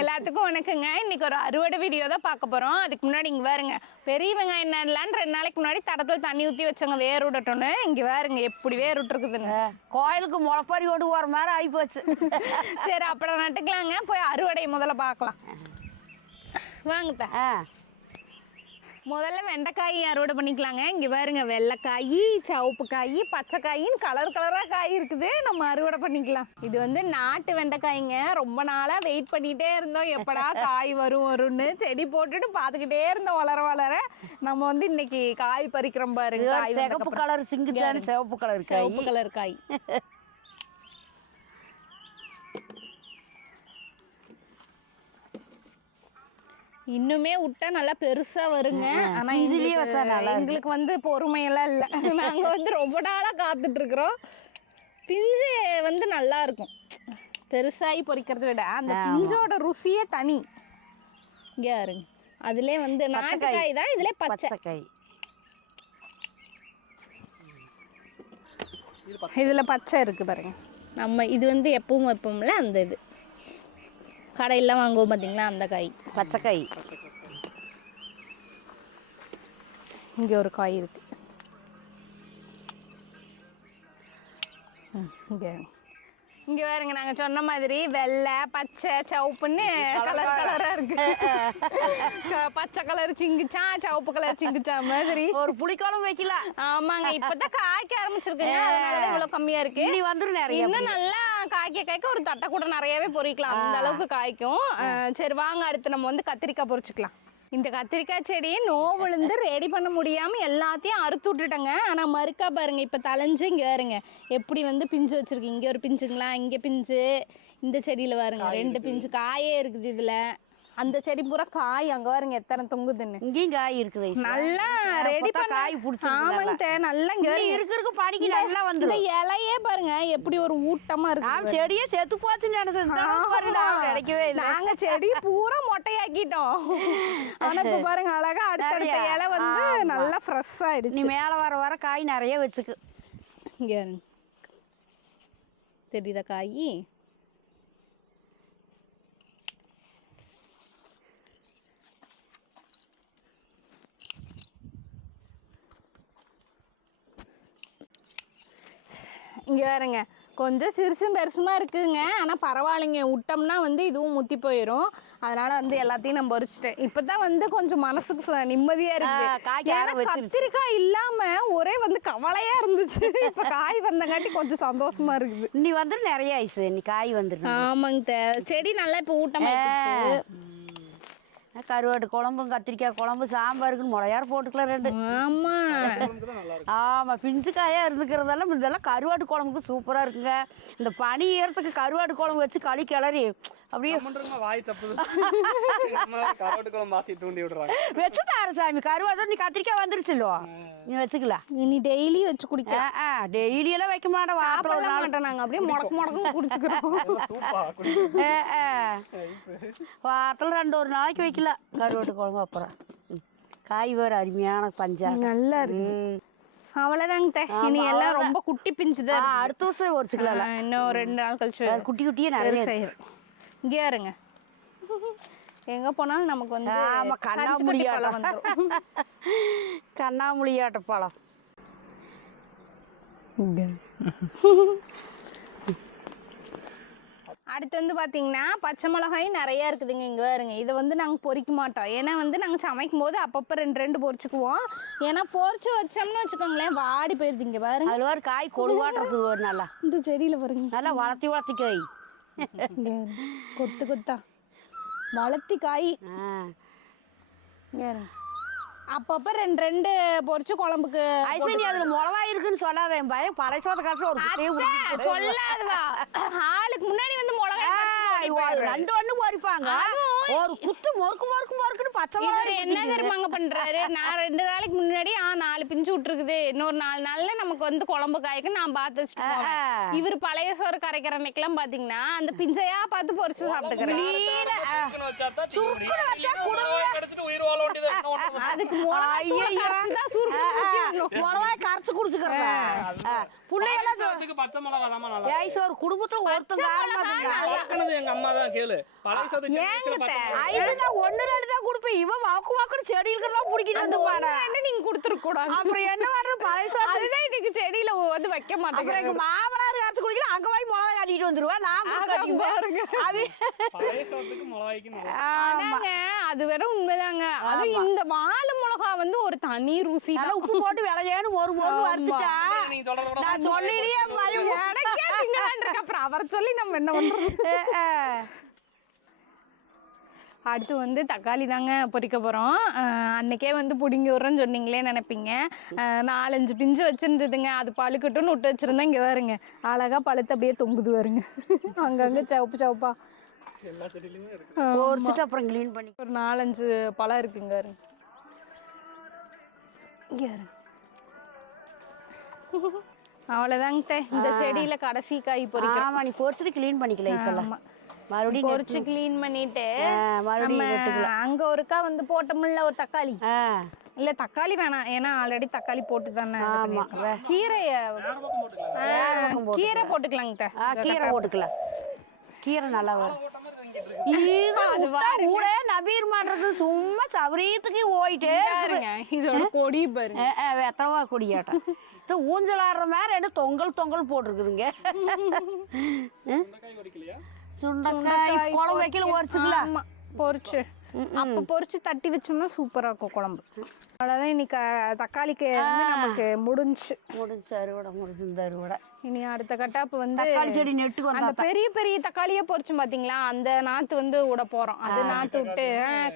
எல்லாத்துக்கும் வணக்கங்க. இன்னைக்கு ஒரு அறுவடை வீடியோ தான் பார்க்க போறோம். அதுக்கு முன்னாடி இங்க பாருங்க. பெரிய வெங்காயம் நடலான்னு ரெண்டு நாளைக்கு முன்னாடி தடத்துல தண்ணி ஊத்தி வச்சவங்க வேர் விடட்டும்னு. இங்க பாருங்க எப்படி வேர் விட்டுருக்குதுன்னு கோயிலுக்கு முளைப்பாரி கொண்டு போகிற மாதிரி ஆகிப்போச்சு சரி அப்புறம் நட்டுக்கலாங்க. போய் அறுவடை முதல்ல பார்க்கலாம். வாங்கத்த முதல்ல வெண்டைக்காய் அறுவடை பண்ணிக்கலாங்க. இங்க பாருங்க வெள்ளைக்காய் சிவப்பு காய் பச்சைக்காயின்னு கலர் கலராக காய் இருக்குது. நம்ம அறுவடை பண்ணிக்கலாம். இது வந்து நாட்டு வெண்டைக்காய்ங்க. ரொம்ப நாளா வெயிட் பண்ணிட்டே இருந்தோம். எப்படா காய் வரும் வரும்னு செடி போட்டுட்டு பார்த்துக்கிட்டே இருந்தோம் வளர வளர. நம்ம வந்து இன்னைக்கு காய் பறிக்கிறோம் பாருங்க சிகப்பு. கலர் சிங்கிச்சானு சிவப்பு கலர் சிவப்பு கலர் காய். இன்னுமே விட்டா நல்லா பெருசா வருங்க. ஆனா எங்களுக்கு- வச்சா நல்லா. எங்களுக்கு வந்து பொறுமையெல்லாம் இல்லை. நாங்க வந்து ரொம்ப நாளா காத்துட்டு இருக்கிறோம் பிஞ்சு வந்து நல்லா இருக்கும். பெருசாகி பொரிக்கிறத விட அந்த பிஞ்சோட ருசியே தனி. இங்க பாருங்க. அதுல வந்து நாட்டுக்காய் தான் இதுல பச்சை. பச்சை காய் இதில் பச்சை இருக்குது பாருங்க. நம்ம இது வந்து எப்பவும் வைப்போம்ல அந்த இது. கடையில வாங்குவோம் பார்த்தீங்களா அந்த காய். பச்சை காய் இங்கே ஒரு காய் இருக்கு. ம், இங்கே. இங்கே பாருங்க நாங்கள் சொன்ன மாதிரி வெள்ளை பச்சை சிவப்புன்னு கலர் கலராக இருக்கு. பச்சை கலர் சிங்கிச்சா சிவப்பு கலர் சிங்கிச்சா மாதிரி. ஒரு புளிக்குழம்பு வைக்கல. ஆமாங்க இப்பதான் காய்க்க ஆரம்பிச்சிருக்குங்க. அதனாலதான் இவ்வளவு கம்மியா இருக்கு. இனி வந்துடும் நிறைய இன்னும் நல்லா காய்க்க காய்க்க ஒரு தட்டை கூட நிறையவே பொரிக்கலாம் அந்த அளவுக்கு காய்க்கும். சரி வாங்க அடுத்து நம்ம வந்து கத்திரிக்காய் பொரிச்சுக்கலாம் இந்த கத்திரிக்காய் செடியை நோ விழுந்து ரெடி பண்ண முடியாம எல்லாத்தையும் அறுத்து விட்டுட்டேங்க. ஆனா மறுக்கா பாருங்க இப்ப தலைஞ்சு இங்க பாருங்க. எப்படி வந்து பிஞ்சு வச்சிருக்கு? இங்க ஒரு பிஞ்சுங்களா? இங்க பிஞ்சு. இந்த செடியில பாருங்க ரெண்டு பிஞ்சு காயே இருக்குது இதுல. அந்த செடி பூரா காய் அங்க பாருங்க எத்தனை தொங்குதுன்னு இங்கேயும் காய் இருக்குது. நல்லா ரெடி பண்ண காய் நல்லா. ஆமாங்க நல்லா இங்க. இருக்கு இருக்கு படிக்கு நல்லா இந்த வந்துடும் இலையே பாருங்க எப்படி ஒரு ஊட்டமா இருக்கு நான் செடியே செத்து போச்சுன்னு நினைச்சேன். கிடைக்கவே இல்லை நாங்க செடி பூரா மொட்டையாக்கிட்டோம் ஆனா இப்ப பாருங்க அழகா அடுத்தடுத்த? இலை வந்து. நல்லா ஃப்ரெஷ் நீ ஆயிடுச்சு மேலே வர வர காய் நிறைய வச்சுக்கு இங்க. தெரியுதா காய் இங்க பாருங்க. கொஞ்சம் சிறுசும் பெருசுமா இருக்குங்க. ஆனா பரவாயில்லைங்க. விட்டோம்னா வந்து இதுவும் முத்தி போயிடும் அதனால வந்து எல்லாத்தையும் நான் பறிச்சிட்டேன். இப்பதான் வந்து கொஞ்சம் மனசுக்கு ச- நிம்மதியா இருக்கு. ஆ, காய்க்க ஏன்னா ஆரம்பிச்சிருச்சு. கத்திரிக்காய் இல்லாம ஒரே வந்து கவலையா இருந்துச்சு. இப்ப காய் வந்தங்காட்டி கொஞ்சம் சந்தோஷமா இருக்குது. நீ வந்துடும் நிறைய ஐசு நீ காய் வந்துடும் ஆமாங்க செடி நல்லா இப்ப ஊட்டமாயிடுச்சு. கருவாட்டு குழம்பும் கத்திரிக்காய் குழம்பு சாம்பாருக்குன்னு முளையார் போட்டுக்கலாம் ரெண்டு. ஆமா. ஆமாம் பிஞ்சு காயாக இருந்துக்கிறதெல்லாம் இதெல்லாம் கருவாட்டு குழம்புக்கு சூப்பராக இருக்குங்க. இந்த பனி ஈரத்துக்கு கருவாட்டு குழம்பு வச்சு களி கிளறி அப்படியே வாய் தப்புது. சாமி? கருவாட்டு நீ கத்திரிக்காய் வந்துருச்சுல்லோ நீ வச்சுக்கலாம் இனி டெய்லி வச்சு குடிக்க. டெய்லி எல்லாம் வைக்க மாட்டேன். வாரத்தில் ஒரு நாள் மாட்டோம் நாங்க. அப்படியே முடக்கு முடக்கு குடிச்சுக்கிறோம். சூப்பா ஆ, ஆ. வாரத்தில் ரெண்டு ஒரு நாளைக்கு வைக்கலாம் கருவாட்டு குழம்பு அப்புறம். காய் வேறு அருமையான பஞ்சா. நல்லா இருக்கு. அவ்வளவுதாங்க தே. இனி எல்லாம் ரொம்ப குட்டி பிஞ்சுதான். அடுத்த வருஷம் உரிச்சுக்கலாம் ஆ, இன்னும் ஒரு ரெண்டு நாள் கழிச்சு குட்டி குட்டியே நிறைய. செய்யறோம் இங்கே இருங்க எங்க போனாலும் நமக்கு வந்து ஆமா கஞ்சிப்பட்டி பழம் கண்ணாமூலியாட்டம் வந்துரும். கண்ணாமூலியாட்ட பழம். அடுத்து வந்து பாத்தீங்கன்னா பச்சை மிளகாயும் நிறைய இருக்குதுங்க இங்க பாருங்க. இதை வந்து நாங்க பொரிக்க மாட்டோம். ஏன்னா வந்து நாங்க சமைக்கும் போது அப்பப்போ ரெண்டு ரெண்டு பொரிச்சுக்குவோம் ஏன்னா பொரிச்சு வச்சோம்னு வச்சுக்கோங்களேன் வாடி போயிருது இங்க பாருங்க. அதுல ஒரு காய் கொழுவாட்டு இருக்குது ஒரு நல்லா இந்த செடியில பாருங்க. நல்லா வளர்த்தி வளர்த்தி காய் இங்க பாருங்க. கொத்து கொத்தா வளர்த்தி காய். அப்பப்போ ரெண்டு ரெண்டு பொரிச்சு குழம்புக்கு ஐசு நீ அதுல மிளகா இருக்குன்னு சொல்லாத என் பையன் பழைய சோத காசு ஒரு சொல்லாதுவா ஆளுக்கு முன்னாடி வந்து ஒரு ரெண்டு ஒண்ணு பொறிப்பாங்க ஒரு குத்து மொறுக்கு மொறுக்கு பச்சை இவர் என்ன தெரியுமாங்க பண்றாரு? நான் ரெண்டு நாளைக்கு முன்னாடி ஆ நாலு பிஞ்சு விட்டுருக்குது. இன்னொரு நாலு நாள்ல நமக்கு வந்து குழம்பு காய்க்கு நான் பார்த்து. இவர் பழைய சோறு கரைக்கிற அன்னைக்கெல்லாம் பாத்தீங்கன்னா அந்த பிஞ்சையா பார்த்து பொரிச்சு சாப்பிட்டுக்கிறேன்? அதுக்கு. மிளகாய் கரைச்சு பச்சை நல்லா சார் குடும்பத்துல ஒருத்தங்க எங்க அம்மா தான் கேளு. பழைய ஒண்ணு ரெண்டு தான் இவன் வாக்கு வாக்குன்னு செடிகளுக்கெல்லாம் பிடிக்கிட்டு வந்து பாட என்ன நீங்க கொடுத்துருக்க கூடாது அப்புறம் என்ன பண்றது பழைய சோறு அதுதான் இன்னைக்கு செடியில வந்து வைக்க அப்புறம் எங்க மாமனார் காய்ச்சி குடிக்கல அங்க போய் மிளகாய் காட்டிட்டு வந்துருவா. நான். பாருங்க. அது அது வேற உண்மைதாங்க. அதுவும் இந்த வாழை மிளகா வந்து ஒரு தனி ருசி உப்பு போட்டு விளையான்னு ஒரு ஒரு. வறுத்துட்டா? நீங்க சொல்றத விட நான் இருக்கு. அப்புறம் அவரை சொல்லி நம்ம என்ன பண்றது? அடுத்து வந்து தக்காளி தாங்க பொரிக்க போகிறோம் அன்னைக்கே வந்து பிடுங்கி விட்றேன்னு சொன்னீங்களே நினைப்பீங்க. நாலஞ்சு பிஞ்சு வச்சுருந்ததுங்க. அது பழுக்கட்டும்னு விட்டு வச்சுருந்தா இங்கே வருங்க அழகா பழுத்து அப்படியே தொங்குது வருங்க அங்கங்கே சிவப்பு சிவப்பா. பொரிச்சுட்டு அப்புறம் க்ளீன் பண்ணி. ஒரு நாலஞ்சு பழம் இருக்குங்க வருங்க இங்கே வருங்க அவ்வளோதாங்க இந்த செடியில கடைசி காய் பொரிக்கிறோம் ஆமா நீ பொரிச்சுட்டு க்ளீன் பண்ணிக்கல ஆமா. மறுபடியும் பொரிச்சு க்ளீன் பண்ணிட்டு மறுபடியும் அங்க ஒருக்கா வந்து போட்டோம்ல ஒரு தக்காளி. இல்ல தக்காளி வேணாம். ஏன்னா ஆல்ரெடி தக்காளி போட்டு தானே. கீரைய. கீரை போட்டுக்கலாங்கிட்ட ஆ கீரை போட்டுக்கலாம். கீரை நல்லா வரும். ஊரே நபீர் மாட்டுறது சும்மா சவரியத்துக்கு போயிட்டே பாருங்க இதோட கொடி பாருங்க. வெத்தரவா கொடியாட்டம் ஊஞ்சல் ஆடுற மாதிரி என்ன தொங்கல் தொங்கல் போட்டிருக்குதுங்க. சுண்டைக்காய் குழம்பு வைக்கல உரைச்சுக்கலாம் பொரிச்சு அப்ப பொரிச்சு தட்டி வச்சோம்னா சூப்பரா இருக்கும் குழம்பு. அவ்வளவுதான் இன்னைக்கு தக்காளிக்கு வந்து நமக்கு முடிஞ்சு. முடிஞ்சு அறுவடை முடிஞ்சு இந்த அறுவடை. இனி அடுத்த கட்டாப்பு வந்து தக்காளி செடி நெட்டுக்கு அந்த பெரிய பெரிய தக்காளியே பொரிச்சோம் பாத்தீங்களா? அந்த நாத்து வந்து விட போறோம். அது நாத்து விட்டு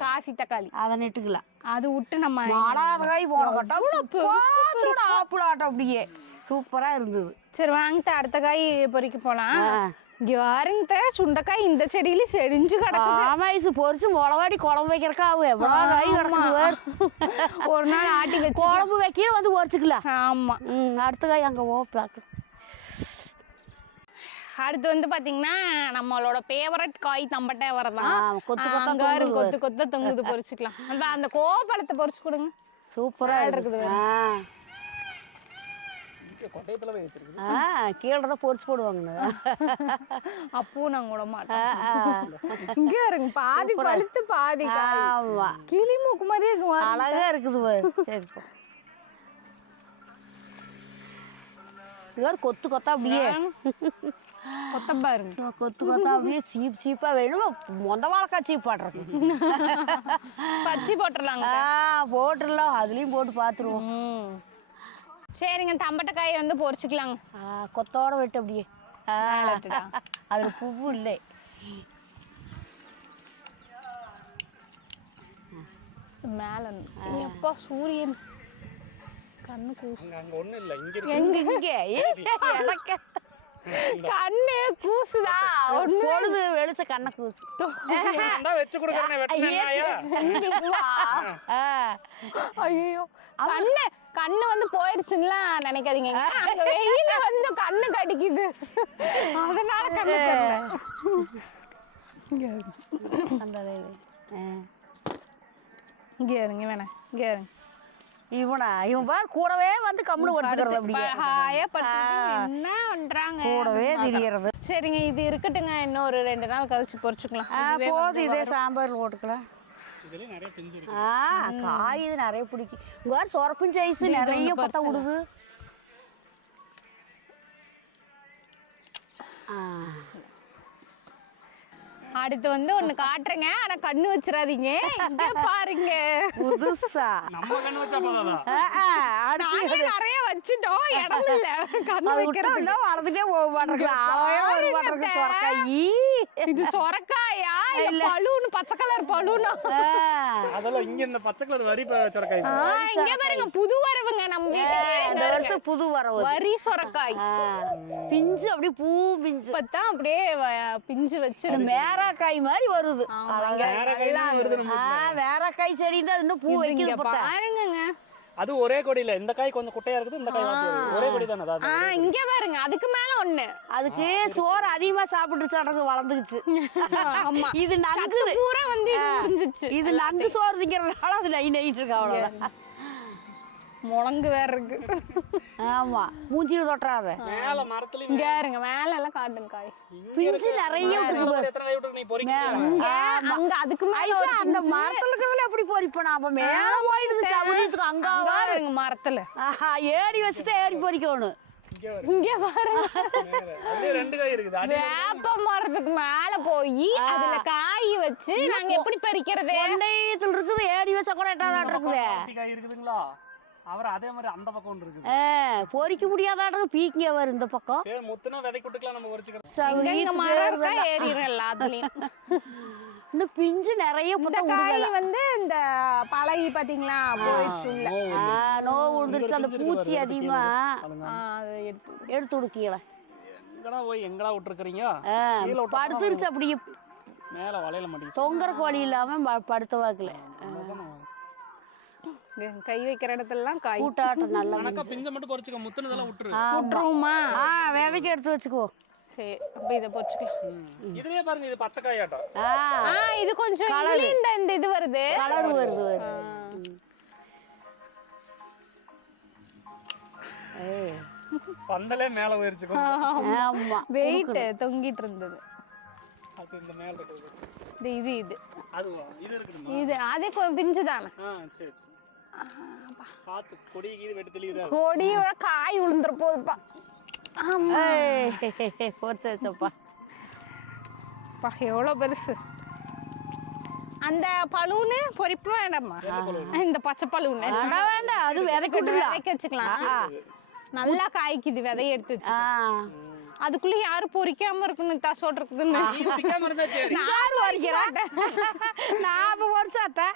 காசி தக்காளி. அதை நெட்டுக்கலாம் அது விட்டு நம்ம நாலாயிரம் போன கட்டா பெருசு, ஆப்பிளாட்டம் அப்படியே சூப்பரா இருந்தது. சரி வாங்கிட்ட அடுத்த காய் பொறிக்க போலாம். வாருங்க சுண்டைக்காய் இந்த செடியில செடிஞ்சு கிடக்குது. ஆமா இது பொரிச்சு முளவாடி குழம்பு வைக்கிறக்கா ஆகும் எவ்வளவு காய் கிடக்குது. ஒரு நாள் ஆட்டி வச்சு குழம்பு வைக்க வந்து பொரிச்சுக்கலாம் ஆமா. அடுத்த காய் அங்க ஓ அடுத்து வந்து பாத்தீங்கன்னா நம்மளோட ஃபேவரட் காய் தம்பட்டை வரதான் கொத்து கொத்தா கொத்து கொத்த தொங்குது பொரிச்சுக்கலாம் அந்த அந்த கோபழத்தை பொரிச்சு கொடுங்க. சூப்பரா இருக்குது. கொட்டையத்துல போய் வச்சிருக்கு ஆ கீழே தான் பொரிச்சு போடுவாங்க அப்பவும் நாங்க விட மாட்டோம் இங்க இருங்க பாதி பழுத்து பாதி ஆமா. கிளி மூக்கு மாதிரியே. அழகா இருக்குது பாரு. சரி போ. இது ஒரு கொத்து கொத்தா அப்படியே. கொத்தம்பா இருங்க கொத்து கொத்தா அப்படியே சீப் சீப்பா வேணும்? மொந்த வாழைக்காய் சீப் பாடுறது பச்சி போட்டுடலாங்க. ஆ போட்டுடலாம். அதுலயும் போட்டு பார்த்துருவோம் ம். சரிங்க தம்பட்டை காயை வந்து பொரிச்சுக்கலாங்க. ஆ கொத்தோட வெட்டு அப்படியே. அதுல பூவு இல்லை. மேல. எப்பா சூரியன்? கண்ணு கூசு எங்க இங்க? கண்ணு கூசுதா? பொழுது வெளிச்ச கண்ணை கூசு. வச்சு கொடுக்கறேன் ஐயோ கண்ணு கண்ணு வந்து போயிருச்சுன்னா நினைக்காதீங்க. அங்க வெயில வந்து கண்ணு கடிக்குது. அதனால கண்ணு. அந்த. இங்க இருங்க வேணாம் இங்க இருங்க. இவனா இவன் பார் கூடவே வந்து கம்முனு படுத்துக்கிறது அப்படியே. ஹாயா என்ன பண்றாங்க? கூடவே திரியறது. சரிங்க இது இருக்கட்டுங்க. இன்னொரு ரெண்டு நாள் கழிச்சு பொரிச்சுக்கலாம். போதும் இதே. சாம்பார் போட்டுக்கலாம். இதுலயும் நிறைய பிஞ்சு இருக்கு. ஆ காய் இது நிறைய பிடிக்கும் இங்க பாரு சொரப்பின் சைஸ் இது நிறைய பத்த. விடுது. அடுத்து வந்து ஒண்ணு காட்டுறேங்க. ஆனா கண்ணு வச்சிடாதீங்க. இங்க பாருங்க. புதுசா. நம்ம கண்ணு வச்சா போதாதா? நிறைய வச்சுட்டோம். இடம் இல்ல. கண்ணு வைக்கிறது விட்டோம்னா வளர்ந்துட்டே போக மாட்டேங்குது அளவே ஒரு சொரக்காயா இல்ல. பலூன் பச்சை கலர் பலூனா? அதெல்லாம் இங்க இந்த பச்சை கலர் வரி சொரக்காய். இங்க பாருங்க புது வரவுங்க நம்ம வீட்டுக்கு. இந்த வருஷம் புது வரவு வரி சொரக்காய். பிஞ்சு அப்படியே பூ பிஞ்சு. இப்பதான் அப்படியே பிஞ்சு வச்சு மேராக்காய் மாதிரி வருது. வேற வேறக்காய் செடி தான் இன்னும் பூ பார்த்தா பாருங்கங்க. அது ஒரே கொடியில இந்த காய் கொஞ்சம் குட்டையா இருக்குது இந்த காய் ஒரே கொடி தானே ஆ அதாவது இங்க பாருங்க அதுக்கு மேல ஒண்ணு. அதுக்கு சோறு அதிகமா சாப்பிட்டு சாப்பிட்றது வளர்ந்துக்குச்சு. ஆமா. இது நங்கு பூரா வந்து இது முடிஞ்சிச்சு. இது நங்கு சோறு திங்கிறதுனால அது நை நைட்டு இருக்கு அவ்வளோதான் முழங்கு வேற இருக்கு. ஆமா மூஞ்சில தொட்டுறாத. மேல மரத்துலயும் இங்க இருங்க மேல எல்லாம் காட்டுங்க காய். பிஞ்சு இருக்கு. நிறைய ஆமா. அங்க அதுக்கு மேல அந்த. மரத்துல இருக்கிறதுல எப்படி பொறிப்போம் நாம மேல போயிடுது சவுரியத்துக்கு அங்க பாருங்க மரத்துல. ஆஹா, ஏடி வச்சுட்டு ஏறி பொறிக்கணும். இங்க பாருங்க வேப்ப மரத்துக்கு மேல போய் அதுல காய் வச்சு நாங்க எப்படி பறிக்கிறது இருக்குது ஏடி வச்சா கூட பக்கம் இருக்குது அப்புறம் அதே மாதிரி அந்த பக்கம் ஒன்று இருக்குது. ஆ, பொறிக்க முடியாதாட்டது பீக்கிங்க வரும் இந்த பக்கம். சரி முத்துனா விதை குட்டுக்கலாம் நம்ம பொறிச்சுக்கிறோம். எங்க மரம் இருக்கா. ஏறிடும் எல்லாத்துலயும். இந்த பிஞ்சு நிறைய இந்த காய் வந்து இந்த பழகி பாத்தீங்களா? போயிடுச்சு உள்ள. நோவு விழுந்துருச்சு அந்த பூச்சி இருக்கு அதிகமா எடுத்து விடு. கீழே எங்கடா போய் எங்கடா விட்டுருக்கீங்க படுத்துருச்சு அப்படியே. மேல வளையல மாட்டேங்குது தொங்குற கோழி இல்லாம படுத்த வாக்கல கை வைக்கிற இடத்துலலாம் காய். கூட்டாட்டம் நல்லா கணக்கா பிஞ்ச மட்டும் பொறிச்சுக்க முத்துனதெல்லாம் விட்டுரு. விட்டுருவோமா ஆ விதைக்கு எடுத்து வச்சுக்கோ. சரி அப்ப இதை பொறிச்சுக்கலாம். இதுலயே பாருங்க இது பச்சை காயாட்டம் ஆ. ஆ இது கொஞ்சம். இதுலயும் இந்த இந்த இது வருது. கலர் வருது பந்தலே மேல போயிருச்சு. ஆமா. வெயிட் தொங்கிட்டு இருந்தது. இது இது இது. அதுவா இது இருக்குதுமா? இது அது கொஞ்சம் பிஞ்சு தானே ஆ சரி. கொடி காய் உளுந்துற போகுதுப்பா ஆமா. ஏய், பொரிச்சு வச்சப்பா பா எவ்வளவு பெருசு. அந்த பலூனு பொரிப்பு வேண்டாமா இந்த பச்சை பலூனு. வேண்டாம் அது விதைக்கு கொண்டு விடலாம் விதைக்க வச்சுக்கலாம். நல்லா காய்க்குது விதைய எடுத்து அதுக்குள்ள யாரும் பொரிக்காம இருக்கணும் தா சொல்றதுன்னு இது பிக்காம இருந்தா சரி. யார் பொறிக்கிறா?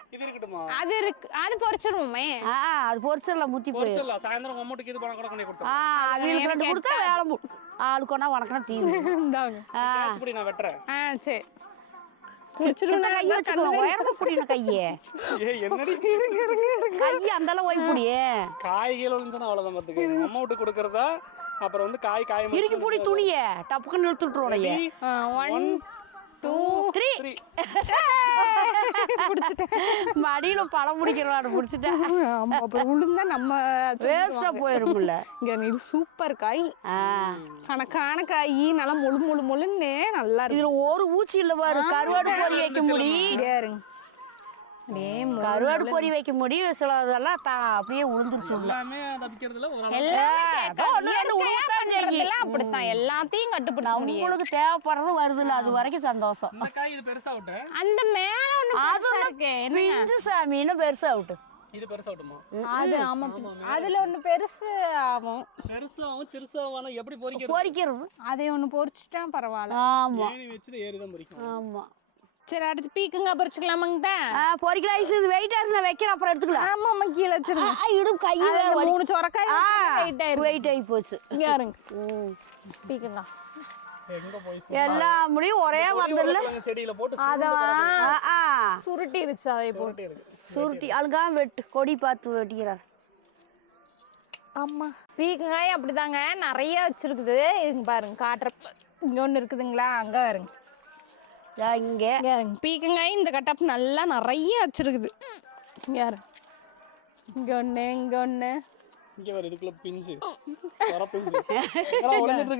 இது இருக்கட்டுமா? அது இருக்கு. அது பொரிச்சிருவோமே ஆ அது பொரிச்சிடலாம் முத்தி போயிடும் பொறிச்சிடலாம் சாயந்தரம் அம்மாட்டுக்கு இது பணம் கூட கொண்டு ஆ கொடுத்தேன் அவங்களுக்கு ரெண்டு கொடுத்தா வேலை ஆளுக்கு ஒன்றா உனக்குனா தீர்ந்து இந்தாங்க. நான் வெட்டுறேன். ஆ சரி. கிட்ட கையை வச்சுக்கோ உயரமா புடின கையே. ஏ என்னடி? கை அந்த அளவு ஒய் புடியே. காய் கீழே விழுந்துச்சுன்னா அவ்வளவுதான் பாத்துக்க. அம்மா விட்டு கொடுக்கறதா அப்புறம் வந்து காய் காய இறுக்கி புடி துணிய. டப்புக்குன்னு இழுத்துட்டு உடைய ஒன் டூ த்ரீ மடியில பழம் பிடிக்கிறவாடு பிடிச்சிட்டேன். ஆமா அப்புறம் உளுந்தா நம்ம வேஸ்டா போயிரும்ல. இங்க இது சூப்பர் காய். ஆ. கணக்கான காய். நல்லா முழு முழு முழுன்னு நல்லா இருக்கு இதுல ஒரு ஊச்சி இல்ல பாரு. கருவாடு பொரி வைக்க முடி கருவாடு பொரி வைக்க முடி சில இதெல்லாம் அப்படியே உளுந்துருச்சு எல்லாமே அப்படித்தான். எல்லாத்தையும் கட்டுப்படுத்த முடியும் நம்மளுக்கு தேவைப்படுறது வருதுல்ல. அது வரைக்கும் சந்தோஷம். இந்த காய் இது பெருசா விட்டு அந்த மேல ஒண்ணு அது பெருசா விட்டு இது அது ஆமா அதுல ஒண்ணு பெருசு ஆகும் எப்படி பொறிக்கிறது? பொரிக்கிறது அதை ஒண்ணு பொரிச்சுட்டா பரவாயில்ல. ஆமா. ஏறி வச்சுட்டு ஏறிதான் பொறிக்கும் ஆமா. சரி அடுத்து பீக்குங்க பொரிச்சுக்கலாமாங்க ஆ பொரிக்கலாம். ஐஸ் இது வெயிட்டா இருந்து வைக்கிறேன் அப்புறம் எடுத்துக்கலாம். ஆமா ஆமா கீழே வச்சிருங்க. இடும் கை அது அந்த மூணு சொரக்காய் வெயிட் ஆயிரும். வெயிட் ஆகி போச்சு இங்க ம். பீக்குங்க எங்க போய் எல்லா முடியும் ஒரே மந்தல்ல சுருட்டி செடியில போட்டு அத சுருண்டு ஆ, ஆ. சுருட்டிருச்சு அதை போட்டு சுருட்டி இருக்கு. சுருட்டி அழுகா வெட்டு. கொடி பார்த்து வெட்டிக்கிறார். ஆமா. பீக்கங்காய் அப்படிதாங்க. நிறைய வச்சிருக்குது. இங்க பாருங்க காட்டுற இங்க ஒண்ணு இருக்குதுங்களா? அங்க பாருங்க. இங்க. பீக்கங்காய் இந்த கட்டப் நல்லா நிறைய வச்சிருக்குது. பாருங்க. இங்க ஒண்ணு இங்க ஒண்ணு. இங்க வர இதுக்குள்ள பிஞ்சு வர பிஞ்சு எங்கடா ஒளிஞ்சிட்டு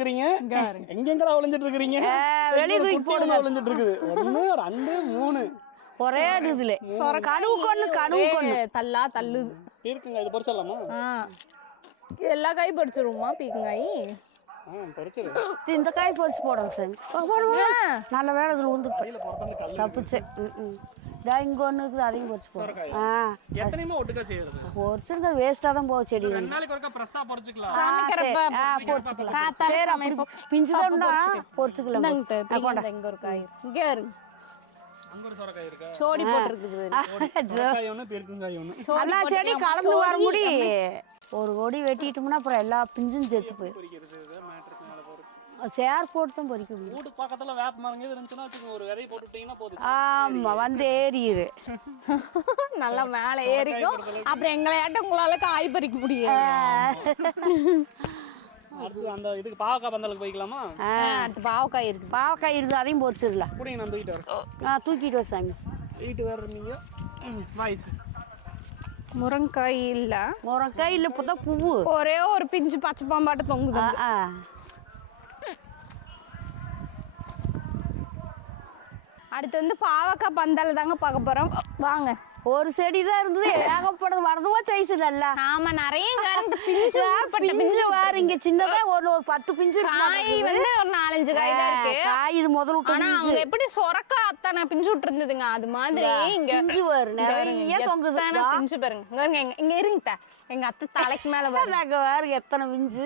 ஆ, வெளிய தூக்கி போடுங்க. ஒளிஞ்சிட்டு இருக்குது ரெண்டு மூணு. ஒரே இதுல. கனவு கொண்டு கனவு கொண்டு தள்ளா தள்ளுது. இருக்குங்க இது பொறிச்சிடலாமா? ஆ. எல்லா காய் படிச்சிருவோமா பீக்கங்காய் இந்த காய் பொரிச்சு போடுறேன் ஆ, நல்ல வேலை இதில் கல்லு தப்பிச்சேன் இதா இங்கே ஒன்று இருக்குது அதையும் பொரிச்சு போடுறேன். ஆ. எத்தனையுமே ஒட்டுக்கா செய்யறது. வேஸ்ட்டாக தான் போகும் செடி. ரெண்டு நாளைக்கு ஒருக்கா பொறிச்சுக்கலாம். ஆ, சரி. காத்தால சரி. பிஞ்சு அப்ப தான்டா, பொரிச்சுக்கலாம். பொரிச்சுக்கலாம் இந்தாங்க தே, பிரிங்க, இந்த இங்க ஒரு காய் இங்க இருக்கா? சோடி போட்டிருக்குது எல்லா செடி? கலந்து வர முடி. ஒரு கொடி வெட்டிட்டோம்னா அப்புறம் எல்லா பிஞ்சும் செத்து போயிடும். சேர் போட்டு தான் பொறிக்க முடியும் வீட்டு பக்கத்துல வேப்ப எது இருந்துச்சுன்னா வச்சுக்கோங்க, ஒரு விதையை போட்டு விட்டீங்கன்னா போதும். ஆமா வந்து ஏறிடு நல்லா மேலே ஏறிக்கும் அப்புறம் எங்களையாட்டம் உங்களால காய் பறிக்க முடியாது. அடுத்து அந்த இதுக்கு பாவக்காய் பந்தலுக்கு போய்க்கலாமா? அடுத்து பாவக்காய் இருக்கு. பாவக்காய் இருக்குது அதையும் பொறிச்சிடலாம். தூக்கிட்டு வரேன். ஆ தூக்கிட்டு வா சாமி. வீட்டு வேற நீங்க. வாய்ஸ் முருங்காய் இல்ல. முருங்காய் இல்லை இப்போ தான் பூவு. ஒரே ஒரு பிஞ்சு பச்சை பாம்பாட்ட தொங்குது. அடுத்து வந்து பாவக்காய் பந்தல் தாங்க பார்க்க போறோம். வாங்க. ஒரு செடி தான் இருந்தது ஏகப்பட்டது வளர்ந்துவா சைஸ் நல்லா ஆமா நிறைய இருக்கு. பிஞ்சு ஊர்பட்ட பிஞ்சு வேற இங்க சின்னதா ஒரு ஒரு பத்து பிஞ்சு காய். வந்து ஒரு நாலஞ்சு காய் தான் இருக்கு. காய் இது முதல் விட்ட ஆனா அவங்க எப்படி சொரக்கா அத்தனை பிஞ்சு விட்டு இருந்ததுங்க அது மாதிரி இங்க பிஞ்சு வரும் நிறைய தொங்குது. பிஞ்சு பாருங்க. இங்க பாருங்க, இங்க- இங்க இருங்க எங்க அத்தை தலைக்கு மேல வருது அங்க வேற எத்தனை பிஞ்சு.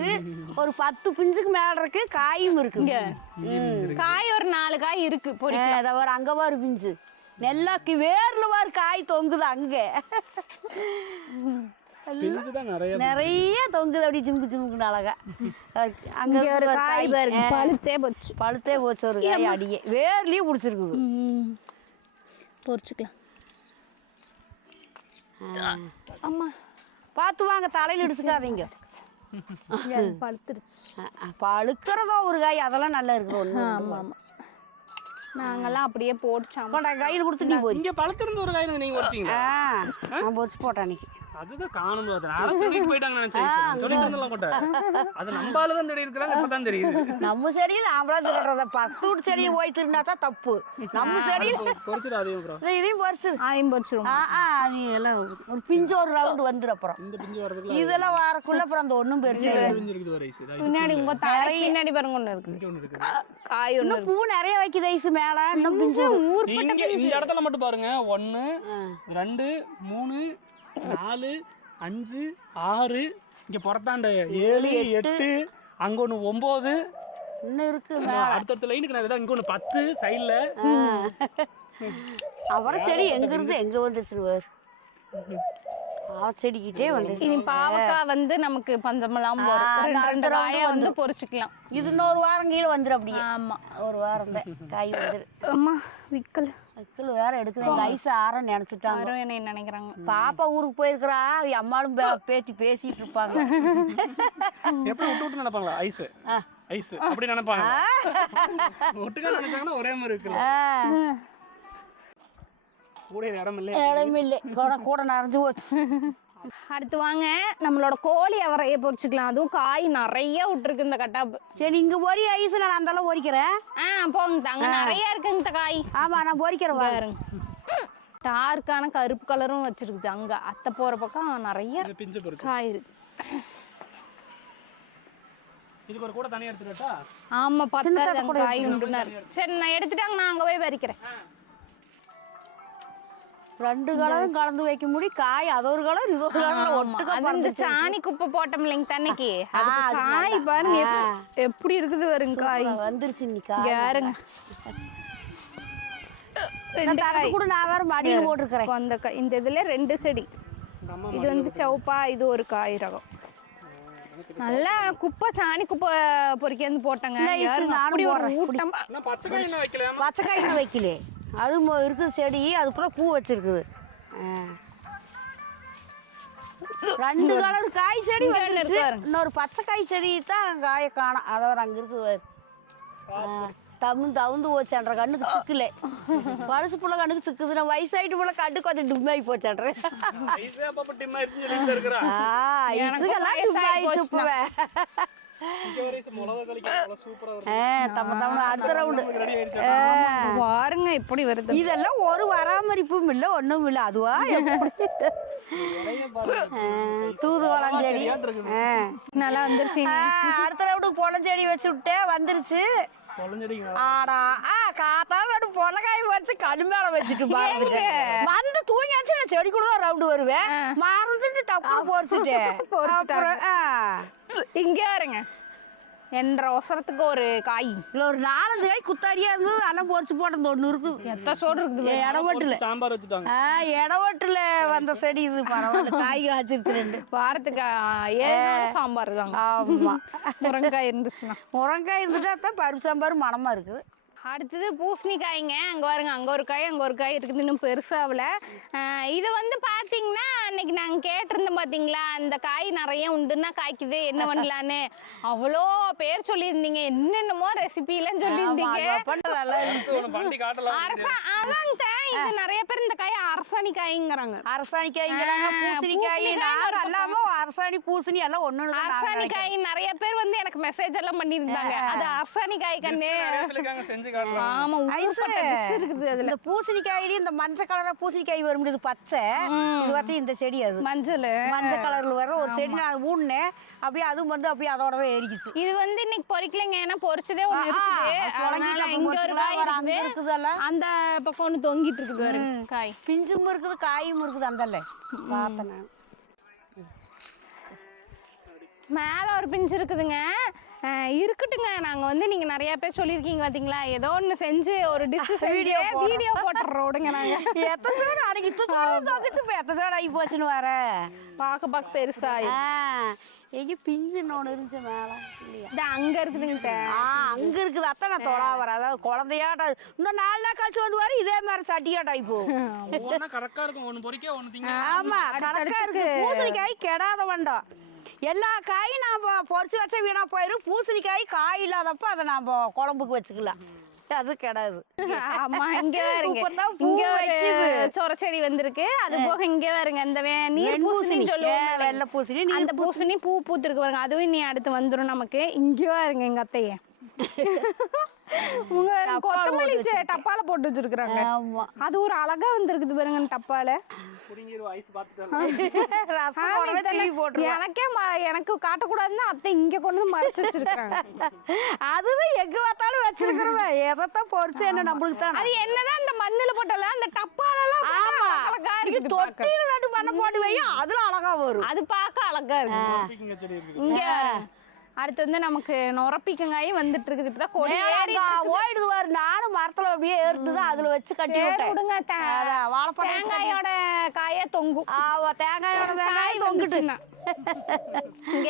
ஒரு பத்து பிஞ்சுக்கு மேல இருக்கு காயும் இருக்கு. காய் ஒரு நாலு காய் இருக்கு பொறி ஆ, இதை வேற அங்க வேறு பிஞ்சு. நெல்லாக்கு வேர்ல வேறு காய் தொங்குது அங்க. நிறைய தொங்குது அப்படி ஜிமுக்கு ஜிமுக்குன்னு அழகா. அங்க ஒரு இருக்கு காய் பாருங்க பழுத்தே போச்சு. பழுத்தே போச்சு ஒரு காய் அடியே. வேர்லயே பிடிச்சிருக்குது. பொரிச்சுக்கலாம் ஆ. அம்மா. பார்த்து வாங்க தலையில இடிச்சுக்காதீங்க பழுத்துருச்சு. பழுக்கிறதோ ஒரு காய் அதெல்லாம் நல்லா இருக்குது ஒன்று ஆமா ஆமா. நாங்கெல்லாம் அப்படியே போட்டுச்சாமா கையில் கொடுத்து நீ போய் இங்க பழுத்திருந்த ஒரு காய் நீங்க நான் பொறிச்சு போட்டேன் அன்னைக்கு. அதுதான் காணும் போது. நான் தூக்கிட்டு போயிட்டாங்க நினைச்சேன். நான் சொல்லிட்டு இருந்தலாம் கொட்ட. அது நம்ம ஆளு தான் தேடி இருக்கிறாங்க இப்பதான் தெரியுது. நம்ம செடியில் நாமளா திருடுறத பத்து செடியை போய் திருடினா தான் தப்பு. நம்ம செடியில் குறைச்சிட்டு அதையும் ப்ரோ இதை- இதையும் பொறிச்சு அதையும் ஆ அது எல்லாம் ஒரு பிஞ்சு ஒரு ரவுண்டு வந்துடும் அப்புறம். இந்த பிஞ்சு வரதுக்குள்ள இதெல்லாம் வாரக்குள்ள அப்புறம் அந்த ஒன்றும் பெருசு ஐஸ் பின்னாடி உங்க தலை பின்னாடி பாருங்க ஒண்ணு இருக்கு. ஒன்று காய் ஒண்ணு பூ நிறைய வைக்குது ஐசு மேல. இன்னும் பிஞ்சு இங்க இந்த இடத்துல மட்டும் பாருங்க. ஒன்னு. ரெண்டு மூணு நாலு அஞ்சு ஆறு இங்க புறத்தாண்ட. ஏழு எட்டு. அங்க ஒண்ணு ஒன்பது இன்னும் இருக்கு ஆமா, அடுத்தடுத்த லைனுக்கு நான் இங்க ஒண்ணு பத்து சைடுல அவரை செடி எங்க இருந்து எங்க வந்துருச்சு பாரு அவ செடிக்கிட்டே வந்துருச்சு இனி பாவக்காய் வந்து நமக்கு பஞ்சமெல்லாம் ரெண்டு காயை வந்து வந்துரும். பொரிச்சுக்கலாம் இது இன்னொரு வாரம் கீழே வந்துடும் அப்படியே. ஆமா. ஒரு வாரம் தான். காய் வந்துரு அம்மா விக்கல். அக்கில் வேற எடுக்குது. ஐஸ் ஆரம் நினைச்சிட்டாங்க. யாரும் என்ன நினைக்கிறாங்க. பாப்பா ஊருக்கு போயிருக்கிறா. அவ அம்மாளும் பே- பேத்தி பேசிட்டு இருப்பாங்க. எப்படி விட்டு விட்டு நினைப்பாங்களா? ஐஸ். ஐஸ். அப்படி நினைப்பாங்க ஒட்டுக்கா நினைச்சாங்கன்னா ஒரே மாதிரி இருக்கு கூட இடம் இல்லையா? இடமில்லை கூட கூட நிறைஞ்சு போச்சு. அடுத்து வாங்க நம்மளோட கோழி அவரையை பொரிச்சுக்கலாம். அதுவும் காய் நிறைய விட்டுருக்கு இந்த கட்டாப்பு. சரி இங்க பொறி ஐஸ் நான் அந்தெல்லாம் பொறிக்கிறேன் ஆ போங்க தாங்க நிறைய இருக்குங்க இந்த காய். ஆமா நான் பொறிக்கிறேன் வா. பாருங்க. டார்க்கான கருப்பு கலரும் வச்சிருக்குது அங்க. அத்தை போற பக்கம் நிறைய இது பிஞ்சு பொறுத்து காய் இருக்கு. இதுக்கு ஒரு கூட தனியா எடுத்துக்கிட்டா ஆமா கூட காய் சரி நான் எடுத்துட்டாங்க நான் அங்க போய் பறிக்கிறேன். ரெண்டு கலரும் கலந்து வைக்க முடியும் காய் அது ஒரு கலர் இது ஒரு கலர் ஒட்டுக்கா. சாணி குப்பை போட்டோம் இல்லைங்க தண்ணிக்கு. காய். பாருங்க. எப்படி- இருக்குது பாருங்க காய். வந்துருச்சு இன்னைக்கு காய் கூட நான் வேற மடியில் போட்டிருக்கிறேன். அந்த காய் இந்த இதுல ரெண்டு செடி. இது வந்து சவுப்பா இது ஒரு காய் ரகம். நல்லா குப்பை சாணி குப்பை பொறுக்கி வந்து போட்டாங்க. யாருங்க பச்சை காய் என்ன வைக்கலாமா பச்சை காய் வைக்கல அது இருக்குது செடி அது கூட பூ வச்சிருக்குது. ஆ. ரெண்டு கலர் காய் செடி வந்துருச்சு. இன்னொரு பச்சை காய் செடி தான் காயை காணோம் அதை ஒரு அங்கே இருக்குது தமுந்து தவுந்து போச்சான்ற கண்ணுக்கு சிக்கல. பழசு புள்ள கண்ணுக்கு சிக்குது. நான் வயசாயிட்டு புள்ள கண்ணு கொஞ்சம் டிம்மாயி போச்சான்ற ஐஸே அப்பப்ப டிம்மா இருந்து சொல்லிட்டு இருக்கிறா. இசுகெல்லாம் ரெடி ஆயிடுச்சு பாருங்க எப்படி வருது. இதெல்லாம் ஒரு பராமரிப்பும் இல்லை ஒன்றும் இல்லை. அதுவா? தூதுவளம் செடி. நல்லா வந்துருச்சுங்க. ஆ, அடுத்த ரவுண்டுக்கு பொழஞ்செடி வச்சு விட்டேன் வந்துருச்சு. ஆடா. ஆ காத்தால ரெண்டு பொலக்காய் வச்சு கல் மேல வச்சுட்டு மறந்துட்டேன் வந்து தூங்கியாச்சு நான் செடி கூட ரவுண்டு வருவேன். மறந்துட்டு டப்பு ஆ. இங்க இருங்க என்ற அவசரத்துக்கு ஒரு காய். இதுல ஒரு நாலஞ்சு காய் குத்தாரியா இருந்தது அதெல்லாம் பொறிச்சு போட்டது ஒண்ணு இருக்குது எத்த சோடு இருக்குது. இடவட்டுல சாம்பார் வச்சுட்டாங்க. ஆ இடவட்டுல வந்த செடி இது பரவாயில்ல. காய் காய்ச்சிருச்சு ரெண்டு. வாரத்துக்கு ஏழு சாம்பார் தாங்க. ஆமா. முருங்கைக்காய் இருந்துச்சுன்னா. முருங்காய் இருந்துட்டா தான் பருப்பு சாம்பார் மணமா இருக்குது. அடுத்தது பூசணிக்காய்ங்க. அங்கே பாருங்க அங்கே ஒரு காய் அங்கே ஒரு காய் இருக்குது இன்னும் பெருசாகல இது வந்து பார்த்தீங்கன்னா அன்னைக்கு நாங்கள் கேட்டிருந்தோம் பார்த்தீங்களா அந்த காய் நிறைய உண்டுன்னா காய்க்குது என்ன பண்ணலான்னு. அவ்வளோ பேர் சொல்லியிருந்தீங்க என்னென்னமோ ரெசிபிலாம் சொல்லியிருந்தீங்க. அதாங்க இது நிறைய பேர் இந்த காய் அரசாணி காய்ங்கிறாங்க அரசாணிக்காய்ங்கிறாங்க ஆ, பூசணிக்காய் எல்லாமே அரசாணி பூசணி எல்லாம் ஒண்ணு அரசாணி காய் நிறைய பேர் வந்து எனக்கு மெசேஜ் எல்லாம் பண்ணியிருந்தாங்க. அது அரசாணி காய் கண்ணு ஆமா இருக்குது அதுல. இந்த பூசணிக்காயிலயும் இந்த மஞ்சள் கலரா பூசணிக்காய் வரும் இது பச்சை. இது பார்த்து இந்த செடி அது. மஞ்சள். மஞ்சள் கலர்ல வர ஒரு செடி நான் ஊன்னேன் அப்படியே அதுவும் வந்து அப்படியே அதோடவே ஏறிக்குச்சு. இது வந்து இன்னைக்கு பொரிக்கலைங்க ஏன்னா பொரிச்சதே ஒண்ணு இருக்குது. அந்த பக்கம் ஒண்ணு தொங்கிட்டு இருக்குது. காய். பிஞ்சும் இருக்குது காயும் இருக்குது அந்தல்ல பார்த்தேன். மேல ஒரு பிஞ்சு இருக்குதுங்க. அஹ் இருக்கட்டுங்க. நாங்க வந்து நீங்க நிறைய பேர் சொல்லியிருக்கீங்க பாத்தீங்களா? ஏதோ ஒண்ணு செஞ்சு ஒரு டிஷ். வீடியோ போட்டுறோம். விடுங்க நாங்க. எத்தனை தொகைச்சு இப்போ எத்தனை சோடு ஆகி போச்சுன்னு வர பார்க்க பார்க்க பெருசா ஆ எங்க பிஞ்சுன்னு ஒன்று இருந்துச்சு மேலே. இல்லையா? இது அங்க இருக்குதுங்க ஆ அங்க இருக்குது. அத்தான் நான் தொலா வரேன். அதாவது குழந்தையாட்ட. இன்னும் நாலு நாள் கழிச்சு வந்து வர இதே மாதிரி சட்டியாட்ட ஆகி போகும் ஒவ்வொன்றா கரெக்டா இருக்கும். ஒண்ணு பொறிக்க ஒண்ணு திங்க. ஆமா கணக்கா இருக்கு. பூசணிக்காய் கெடாத வண்டோம். எல்லா காயும் நாம பொரிச்சு வச்சா வீணா போயிடும் பூசணிக்காய் காய் இல்லாதப்ப அதை நாம குழம்புக்கு வச்சுக்கலாம். அது கெடாது. ஆமா இங்க பூ இங்க. சொர செடி வந்திருக்கு. அது போக இங்க பாருங்க இந்த வே- நீர் பூசணி. சொல்லுவோம் வெள்ளை பூசணி, அந்த பூசணி பூ பூத்திருக்கு பாருங்க. அதுவும் இனி அடுத்து வந்துரும் நமக்கு. இங்க பாருங்க எங்க அத்தைய. உங்க கொத்தமல்லி டப்பால போட்டு வச்சிருக்காங்க ஆமா. அது ஒரு அழகா வந்திருக்குது பாருங்க அந்த டப்பால. எனக்கே ம- எனக்கு காட்டக்கூடாதுன்னு அத்தை இங்க கொண்டு வந்து மறைச்சு வச்சிருக்காங்க அதுதான் எங்க பார்த்தாலும் வச்சிருக்கிறவ எதைத்தான் பொரிச்சு என்ன? நம்மளுக்கு தான்? அது என்னதான் அந்த மண்ணுல போட்டால அந்த டப்பால எல்லாம் ஆமா. அழகா பார்க்க. தொட்டியில நட்டு பண்ண போட்டு வையும் அதுல அழகா வரும். அது பார்க்க அழகா இருக்கு இங்க. அடுத்து வந்து நமக்கு நொரப்பிக்கங்காயும் வந்துட்டு இருக்குது இப்பதான் கொடி ஓடிடுது பாரு. நானும் மரத்துல அப்படியே ஏறிட்டுதான் அதுல வச்சு கட்டி விடுங்க வாழைப்பழம் தேங்காயோட காயே தொங்கும். ஆமா தேங்காயோட தேங்காய் காய் தொங்கிட்டு இங்க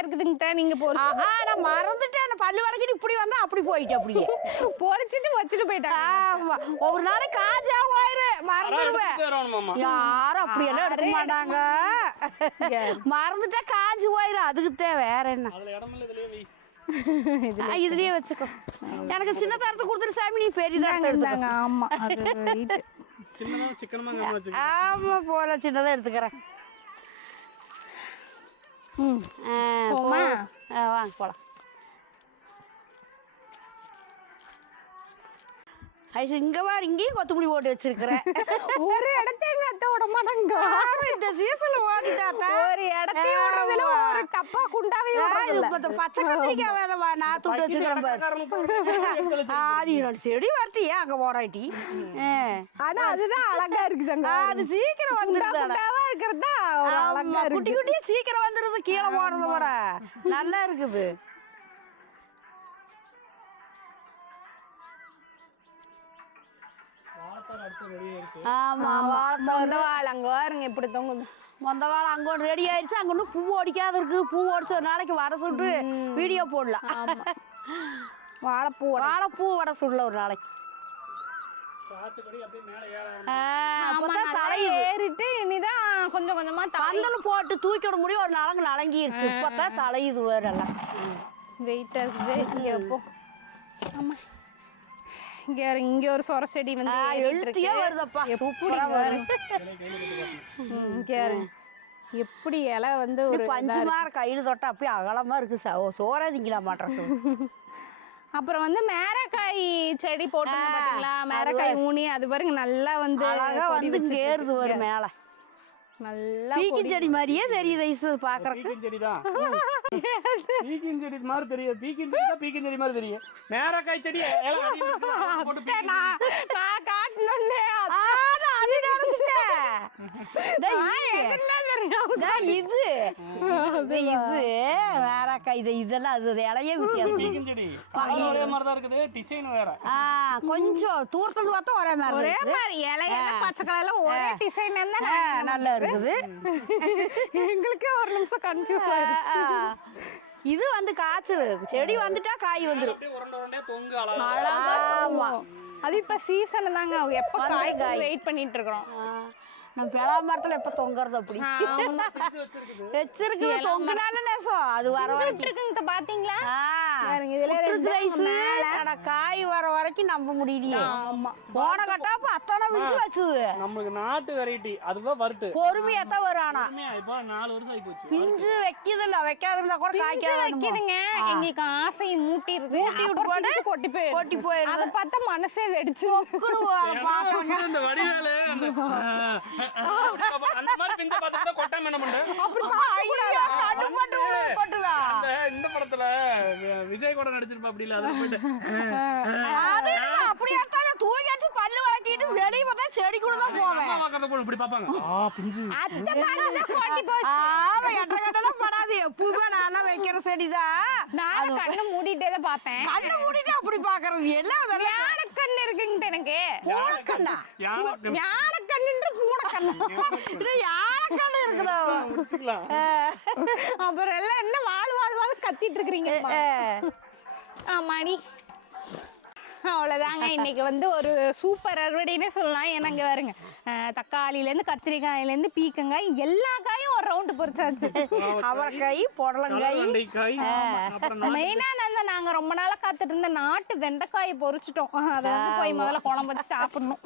இருக்குதுங்க தான் நீங்க பொறிச்சு ஆஹா நான் மறந்துட்டேன். அந்த பல்லு வளைக்கிட்டு இப்படி வந்தா அப்படி போயிட்டு அப்படியே. பொறிச்சிட்டு வச்சுட்டு போயிட்டாங்க. ஆமா. ஒவ்வொரு நாளைக்கு காஜா போயிரு மறந்துடுவேன். யாரும் அப்படியெல்லாம் எடுக்க மாட்டாங்க. மறந்துட்டா காஞ்சு போயிரும். அதுக்கு தான் வேற என்ன? இதுலயே வை. ஆ, இதுலயே வச்சுக்கோ. எனக்கு சின்ன தரத்தை கொடுத்துட்டு சாமி நீ பெரிய இருந்தாங்க ஆமா ஆமா போல சின்னதா எடுத்துக்கிறேன். ம். போமா? வாங்க போலாம். ஐஸ் இங்க பாரு இங்கேயும் கொத்தமல்லி போட்டு வச்சிருக்கிறேன் ஒரு இடத்த எங்க அத்தை விட மாட்டாங்க. இந்த சீசன்ல ஓடிட்டாத்தா ஒரு இடத்தையும் விடுறதுல ஒரு டப்பா குண்டாவே இந்த பச்சை கத்திரிக்காய் வேதவா நான் துட்டு வச்சிருக்கிறேன் பாரு. ஆ, அது என்னோட செடி வரட்டியா அங்க ஓடாட்டி? ஆனா அதுதான் அழகா இருக்குதுங்க. அது சீக்கிரம் குண்டா வந்துருது குண்டாவா இருக்கிறது தான் ஒரு அழகா குட்டி குட்டியா சீக்கிரம் வந்துருது கீழே போடுறத விட நல்லா இருக்குது. ஆமா மொந்த வாழை அங்க பாருங்க இப்படி தொங்குது. மொந்த வாழை அங்க ஒன்று ரெடி ஆயிடுச்சு அங்க ஒன்றும் பூ ஒடிக்காத இருக்குது பூ ஒடிச்சு ஒரு நாளைக்கு வடை சுட்டு வீடியோ போடலாம். வாழைப்பூ வாழைப்பூ வடை சுடல ஒரு நாளைக்கு. ஏறிட்டு இனிதான் கொஞ்சம் கொஞ்சமா தலை பந்தல் போட்டு தூக்கி விட முடியும் ஒரு நாளைக்கு நலங்கிருச்சு. இப்பதான் தலையுது வேற எல்லாம் வெயிட்டா இருக்குது வைப்போ ஆமா. இங்க இங்க ஒரு சொர செடி வந்து. எழுத்தியே வருதப்பா. சூப்பரா வரும்? இங்க. எப்படி இலை வந்து ஒரு பஞ்சு மாற கையில் தொட்டா அப்படியே அகலமா இருக்கு சோறே திங்கலாம் மாட்டேன் அப்புறம் வந்து மேரக்காய் செடி போட்டு பாத்தீங்களா? மேரக்காய் ஊனி அது பாருங்க நல்லா வந்து அழகா வந்து. ஏறுது ஒரு மேல. நல்லா பீக்கி கொடி. செடி மாதிரியே தெரியுது ஐசு பாக்குறதுக்கு. பீக்கின் செடி தான் பீக்கின் செடி மாதிரி தெரியும் பீக்கின் செடி தான் பீக்கின் செடி மாதிரி தெரியும். மேரக்காய் செடி பீக்கின். நான் நான் காட்டணும்னே. அது நினைச்சேன் டேய், இது. இது. வேறக்கா இது இதெல்லாம் அது இலையே வித்தியாசம். ஒரே மாதிரி தான் இருக்குது. டிசைன் வேற. ஆ கொஞ்சம் தூரத்துல பார்த்தா ஒரே மாதிரி ஒரே. மாதிரி. இலையெல்லாம் பச்சை கலர்ல ஒரே டிசைன் ஆ, நல்லா இருக்குது. எங்களுக்கே ஒரு நிமிஷம் கன்ஃபியூஸ் ஆயிடுச்சு. இது வந்து காய்ச்சல். செடி வந்துட்டா காய் வந்துரும். அப்படியே உருண்டை உருண்டையா தொங்கு அழகா அழகா ஆமா. அது இப்ப சீசன் தாங்க. எப்ப காய் காய். வெயிட் பண்ணிட்டு இருக்கிறோம். நம்ம பெலா மரத்துல எப்ப தொங்குறது அப்படி? வச்சிருக்குது. தொங்குனால நேசம் அது வர வரைக்கும். இருக்குங்க பாத்தீங்களா? இதுல காய் வர வரைக்கும் நம்ப முடியலையே. ஆமா. போன கட்டாப்ப அத்தனை மிஞ்சு வச்சுது. நம்மளுக்கு நாட்டு வெரைட்டி அதுதான் வருட்டு பொறுமையா தான் வரும் ஆனா. நாலு வருஷம் ஆகி போச்சு பிஞ்சு வைக்கிறது இல்ல வைக்காத இருந்தா கூட காய்க்காத வைக்குதுங்க எங்களுக்கு ஆசை மூட்டிருது மூட்டி விட்டு போட்டு கொட்டி போயிடுது. கொட்டி போயிடுது. அதை பார்த்தா மனசே வெடிச்சு இந்த வடிவேலு அந்த மாதிரி பிஞ்ச பார்த்துட்டு கொட்டாம என்ன இந்த படத்துல விஜய் கூட நடிச்சிருப்பா அப்படி இல்ல அதுல போயிட்டு அது என்னடா, பல்லு வளர்க்கிட்டு வெளியே பார்த்தா செடி கூட தான் போவேன். அம்மா பார்க்கறத போல இப்படி பாப்பாங்க ஆ பிஞ்சு. அந்த மாதிரி கொட்டி போச்சு. ஆமா எட்ட கட்டெல்லாம் படாது. எப்பவுமே நான் வைக்கிற செடிதான் நான் கண்ணு மூடிட்டே தான் பார்த்தேன் கண்ணு மூடிட்டு அப்படி பாக்குறது எல்லாம் அதெல்லாம் யானைக்கண்ணு இருக்குங்கிட்ட எனக்கு. பூனைக்கண்ணா? யானை யானைக்கண்ணுன்ற பூனைக்கண்ணு. இது யானைக்கண்ணு இருக்குதோ? முடிச்சுக்கலாம் அப்புறம் எல்லாம் என்ன வாழ் வாழ் வாழ் கத்திட்டு இருக்கிறீங்க ஆமாடி அவ்வளோதாங்க இன்னைக்கு வந்து ஒரு சூப்பர் அறுவடைனே சொல்லலாம். ஏன்னா இங்கே பாருங்க அஹ், தக்காளியிலேருந்து கத்திரிக்காயிலேருந்து பீக்கங்காய் எல்லா காயும் ஒரு ரவுண்டு பொரிச்சாச்சு. அவரைக்காய் புடலங்காய் மெயினாக அந்த நாங்கள் ரொம்ப நாளாக காத்துட்டு இருந்த நாட்டு வெண்டைக்காயை பொரிச்சிட்டோம் அதை வந்து போய் முதல்ல குழம்பு வச்சு சாப்பிடணும்.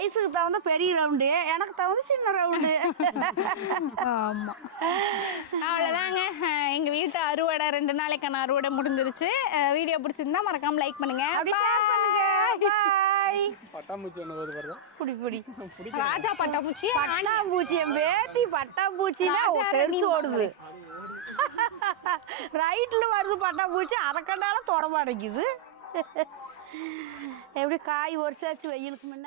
ஐஸுக்கு தகுந்த பெரிய ரவுண்டு எனக்கு தகுந்த சின்ன ரவுண்டு ஆமாம் அவ்வளோதாங்க எங்கள் வீட்டு அறுவடை ரெண்டு நாளைக்கான அறுவடை முடிஞ்சிருச்சு. வீடியோ பிடிச்சிருந்தா மறக்காம லைக் பண்ணுங்க. பாய் பட்டாம்பூச்சி ஒன்று வருது பாருங்க. புடி புடி. ராஜா பட்டாப்பூச்சி பட்டாம்பூச்சி. என் பேத்தி பட்டாம்பூச்சினா தெரிச்சு ஓடுது. ரைட்ல வருது பட்டாம்பூச்சி அதை கண்டாலும் தொட மாட்டேங்குது. எப்படி காய் ஒரிச்சாச்சு வெயிலுக்கு முன்ன?